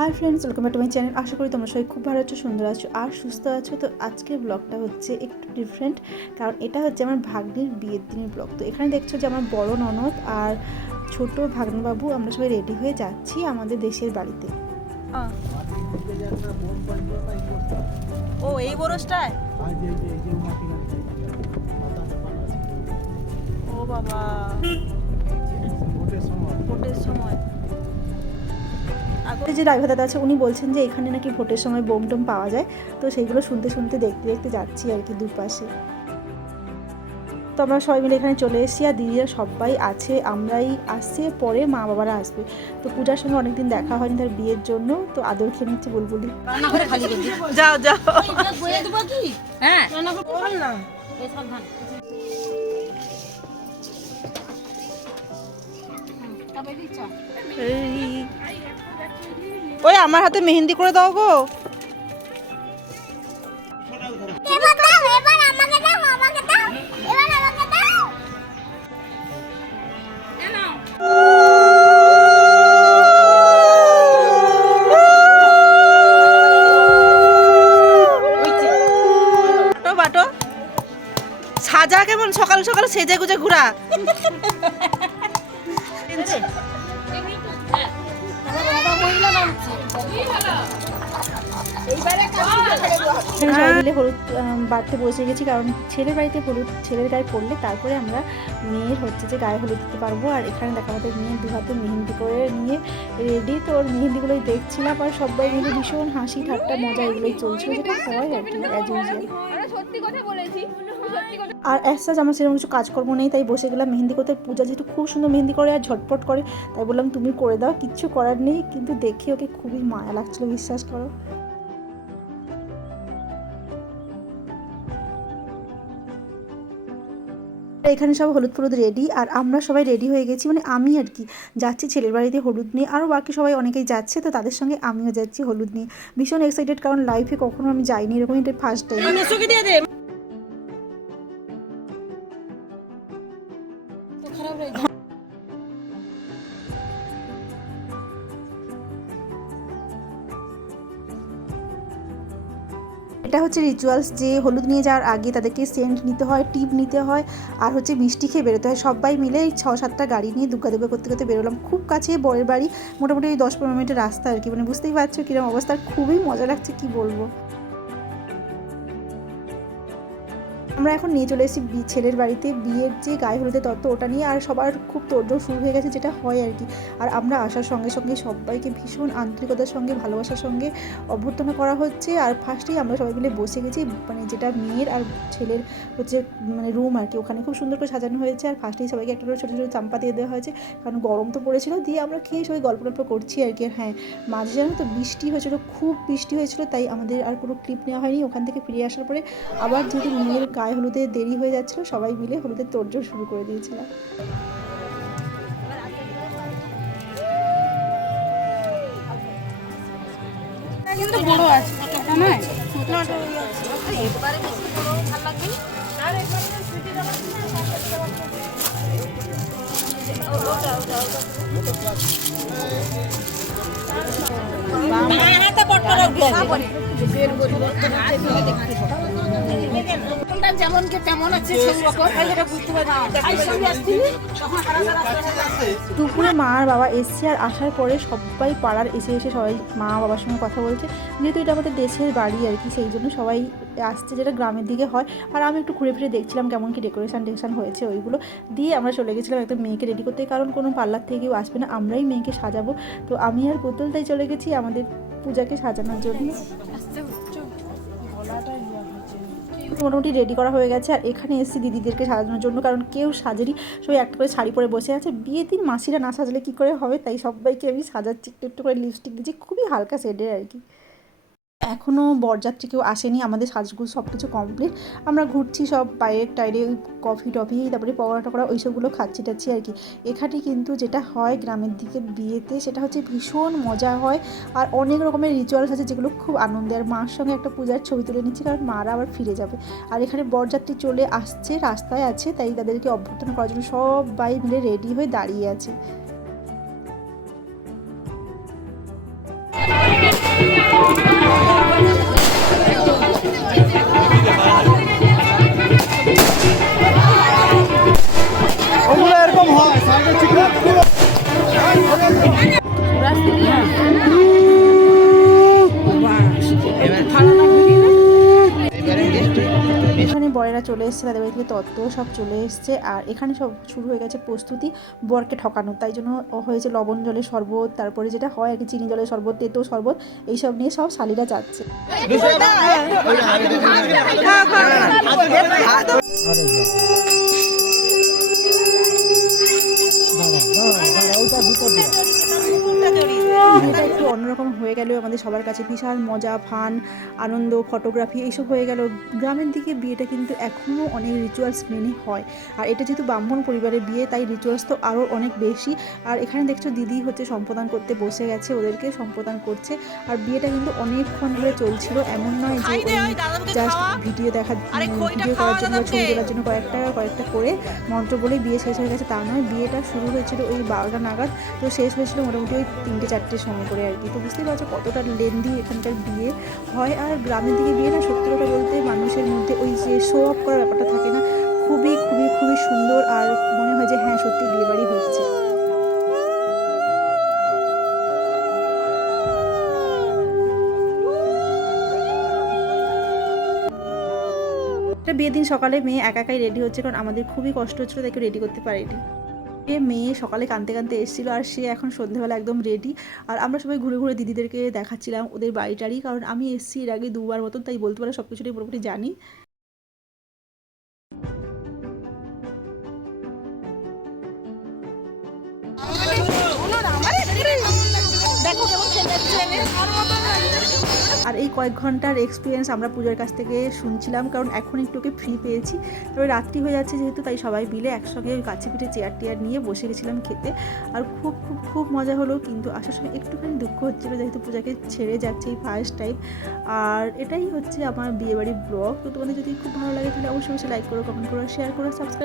High friends, welcome back to my channel. আশা করি তোমরা সবাই খুব ভালো আছো, সুন্দর আছো আর সুস্থ আছো। তো আজকের ব্লগটা হচ্ছে একটু ডিফারেন্ট, কারণ এটা হচ্ছে আমার ভাগ্নির বিয়ের দিনের ব্লগ। তো এখানে দেখছো যে আমার বড় ননদ আর ছোট ভাগ্নবাবু আমরা সবাই রেডি হয়ে যাচ্ছি আমাদের দেশের বাড়িতে। ও এই বরসটায় ও বাবা ভোটের সময় যে ড্রাইভার দাদা আছে উনি বলছেন যে এখানে নাকি ভোটের সময় বোম টোম পাওয়া যায়, তো সেইগুলো শুনতে শুনতে দেখতে দেখতে যাচ্ছি আর কি দুপাশে। তো আমরা সবাই মিলে এখানে চলে এসেছি আর দিদিরা সবাই আছে, আমরাই আসছে, পরে মা বাবারা আসবে। তো পূজার সঙ্গে অনেকদিন দেখা হয়নি তার বিয়ের জন্য, তো আদর খেয়ে নিচ্ছে বুলবুলি। যাও যাও হ্যাঁ ওই আমার হাতে মেহেন্দি করে দাও গো। বাটো সাজা কেমন সকাল সকাল সেজে গুজে ঘুরা। সবাই মিলে হলুদ বাড়তে বসে গেছি, কারণ ছেলের বাড়িতে হলুদ ছেলের গায়ে পড়লে তারপরে আমরা মেয়ের হচ্ছে যে গায়ে হলুদ দিতে পারবো। আর এখানে দেখা আমাদের মেয়ে দু হাতে মেহেন্দি করে নিয়ে রেডি। তো ওর মেহেন্দিগুলোই দেখছিলাম আর সবাই মিলে ভীষণ হাসি ঠাট্টা মজা এগুলোই চলছিল, যেটা হয় আর কি অ্যাজ ইউজুয়াল। আর এক্সাজ আমার সেরকম কিছু কাজকর্ম নেই, তাই বসে গেলাম মেহেন্দি করতে। পূজা যেহেতু খুব সুন্দর মেহেন্দি করে আর ঝটপট করে, তাই বললাম তুমি করে দাও, কিচ্ছু করার নেই। কিন্তু দেখে ওকে খুবই মায়া লাগছিলো, বিশ্বাস করো। এখানে সব হলুদ ফলুদ রেডি আর আমরা সবাই রেডি হয়ে গেছি, মানে আমি আর কি যাচ্ছি ছেলের বাড়িতে হলুদ নিয়ে, আরও বাকি সবাই অনেকেই যাচ্ছে, তো তাদের সঙ্গে আমিও যাচ্ছি হলুদ নিয়ে। ভীষণ এক্সাইটেড, কারণ লাইফে কখনো আমি যাইনি এরকম, এটা ফার্স্ট টাইম। এটা হচ্ছে রিচুয়ালস, যে হলুদ নিয়ে যাওয়ার আগে তাদেরকে সেন্ট নিতে হয়, টিপ নিতে হয় আর হচ্ছে মিষ্টি খেয়ে বেরোতে হয়। সবাই মিলে এই 6-7টা গাড়ি নিয়ে দুগ্গা দুগ্গা করতে করতে বেরোলাম। খুব কাছে বরের বাড়ি, মোটামুটি 10-15 মিনিটের রাস্তা আর কি, মানে বুঝতেই পারছো কিরকম অবস্থা। খুবই মজা লাগছে, কি বলবো। আমরা এখন নিয়ে চলে এসেছি ছেলের বাড়িতে বিয়ের যে গায়ে হলুদের তত্ত্ব ওটা নিয়ে, আর সবার খুব তোড়জোড় শুরু হয়ে গেছে, যেটা হয় আর কি। আর আমরা আসার সঙ্গে সঙ্গে সবাইকে ভীষণ আন্তরিকতার সঙ্গে ভালোবাসার সঙ্গে অভ্যর্থনা করা হচ্ছে। আর ফার্স্টেই আমরা সবাই মিলে বসে গেছি, মানে যেটা মেয়ের আর ছেলের হচ্ছে মানে রুম আর কি, ওখানে খুব সুন্দর করে সাজানো হয়েছে। আর ফার্স্টেই সবাইকে একটা করে ছোটো ছোটো চাম্পা দিয়ে দেওয়া হয়েছে, কারণ গরম তো পড়েছিল। দিয়ে আমরা খেয়ে সবাই গল্প টল্প করছি আর কি। আর হ্যাঁ, মাঝে জানো তো বৃষ্টি হয়েছিল, খুব বৃষ্টি হয়েছিল, তাই আমাদের আর কোনো ক্লিপ নেওয়া হয়নি। ওখান থেকে ফিরে আসার পরে আবার যেহেতু মেয়ের গায়ে হলুদে দেরি হয়ে যাচ্ছিলো, সবাই মিলে হলুদের তোড়জোড় শুরু করে দিয়েছিলাম। কিন্তু বড় আছে নয় যেমন তেমন আছে দুপুরে মা আর বাবা এসছে, আর আসার পরে সবাই পাড়ার এসে এসে সবাই মা বাবার সঙ্গে কথা বলছে, যেহেতু এটা আমাদের দেশের বাড়ি আর কি, সেই জন্য সবাই আসছে, যেটা গ্রামের দিকে হয়। আর আমি একটু ঘুরে ফিরে দেখছিলাম কেমন কি ডেকোরেশন হয়েছে, ওইগুলো দিয়ে আমরা চলে গেছিলাম একদম মেয়েকে রেডি করতে, কারণ কোনো পার্লার থেকে কেউ আসবে না, আমরাই মেয়েকে সাজাবো। তো আমি আর পুতুল তাই চলে গেছি আমাদের পূজাকে সাজানোর জন্য। মোটামুটি রেডি করা হয়ে গেছে, আর এখানে এসেছি দিদিদেরকে সাজানোর জন্য, কারণ কেউ সাজেনি, সবাই একটা করে শাড়ি পরে বসে আছে। বিয়ের দিন মাসিরা না সাজলে কী করে হবে, তাই সবাইকে আমি সাজাচ্ছি, একটু একটু করে লিপস্টিক দিচ্ছি, খুবই হালকা শেডের আর কি। এখনও বরযাত্রী কেউ আসেনি, আমাদের সাজগুজ সব কিছু কমপ্লিট। আমরা ঘুরছি সব বাইরের টাইরে, কফি টফি, তারপরে পকোড়া টকোড়া ওইসবগুলো খাচ্ছি টাচ্ছি আর কি। এখানে কিন্তু যেটা হয় গ্রামের দিকে বিয়েতে, সেটা হচ্ছে ভীষণ মজা হয়, আর অনেক রকমের রিচুয়ালস আছে যেগুলো খুব আনন্দের। আর মার সঙ্গে একটা পূজার ছবি তুলে নিচ্ছি, কারণ মারা আবার ফিরে যাবে। আর এখানে বরযাত্রী চলে আসছে, রাস্তায় আছে, তাই তাদেরকে অভ্যর্থনা করার জন্য সবাই মিলে রেডি হয়ে দাঁড়িয়ে আছে। চলে এসেছে, তাদের বাড়ি থেকে তত্ত্ব সব চলে এসছে। আর এখানে সব শুরু হয়ে গেছে প্রস্তুতি বরকে ঠকানো, তাই জন্য হয়েছে লবণ জলের শরবত, তারপরে যেটা হয় আর কি চিনি জলের শরবত, তেতো শরবত, এইসব নিয়ে সব শালিরা যাচ্ছে। বিয়েটা একটু অন্যরকম হয়ে গেল আমাদের সবার কাছে, বিশাল মজা, ফান, আনন্দ, ফটোগ্রাফি এইসব হয়ে গেল। গ্রামের দিকে বিয়েটা কিন্তু এখনও অনেক রিচুয়ালস মেনে হয়, আর এটা যেহেতু ব্রাহ্মণ পরিবারের বিয়ে তাই রিচুয়ালস তো আরও অনেক বেশি। আর এখানে দেখছো দিদি হচ্ছে সম্প্রদান করতে বসে গেছে, ওদেরকে সম্প্রদান করছে। আর বিয়েটা কিন্তু অনেকক্ষণ ধরে চলছিল, এমন নয় যে জাস্ট ভিডিও ভিডিও করার জন্য বা ছবি তোলার জন্য কয়েকটা করে মন্ত্র বলে বিয়ে শেষ হয়ে গেছে তা নয়। বিয়েটা শুরু হয়েছিল ওই 12টা নাগাদ, তো শেষ হয়েছিল মোটামুটি ওই 3-4টের সময় করে আর কি। তো বুঝতেই পারছো কতটা লেন্দি এখানকার বিয়ে হয়। আর গ্রামের দিকে বিয়ে না, সত্যি কথা বলতে মানুষের মধ্যে ওই যে শো অফ করার ব্যাপারটা থাকে না, খুবই খুবই খুবই সুন্দর, আর মনে হয় যে হ্যাঁ সত্যি বিয়ে বাড়ি হচ্ছে। বিয়ের দিন সকালে মেয়ে একাই রেডি হচ্ছে, কারণ আমাদের খুবই কষ্ট হচ্ছিলো তাকে রেডি করতে পারিনি। মেয়ে সকালে কাঁদতে কাঁদতে এসেছিলো, আর সে এখন সন্ধ্যেবেলা একদম রেডি। আর আমরা সবাই ঘুরে ঘুরে দিদিদেরকে দেখাচ্ছিলাম ওদের বাড়িটারই, কারণ আমি এসেছি এর আগে 2বার মতন, তাই বলতে পারো সব কিছুটাই মোটামুটি জানি। আর এই কয়েক ঘন্টার এক্সপিরিয়েন্স আমরা পূজার কাছ থেকে শুনছিলাম, কারণ এখন একটুকে ফ্রি পেয়েছি। তবে রাত্রি হয়ে যাচ্ছে যেহেতু, তাই সবাই মিলে একসঙ্গে ওই কাছে পিঠে চেয়ার টেয়ার নিয়ে বসে গেছিলাম খেতে। আর খুব খুব খুব মজা হলো, কিন্তু আসার সময় একটুখানি দুঃখ হচ্ছিলো যেহেতু পূজাকে ছেড়ে যাচ্ছে এই ফার্স্ট টাইম। আর এটাই হচ্ছে আমার বিয়েবাড়ির ব্লগ। তো তোমাদের যদি খুব ভালো লাগে তাহলে অবশ্যই লাইক করো, কমেন্ট করো, শেয়ার করো, সাবস্ক্রাইব।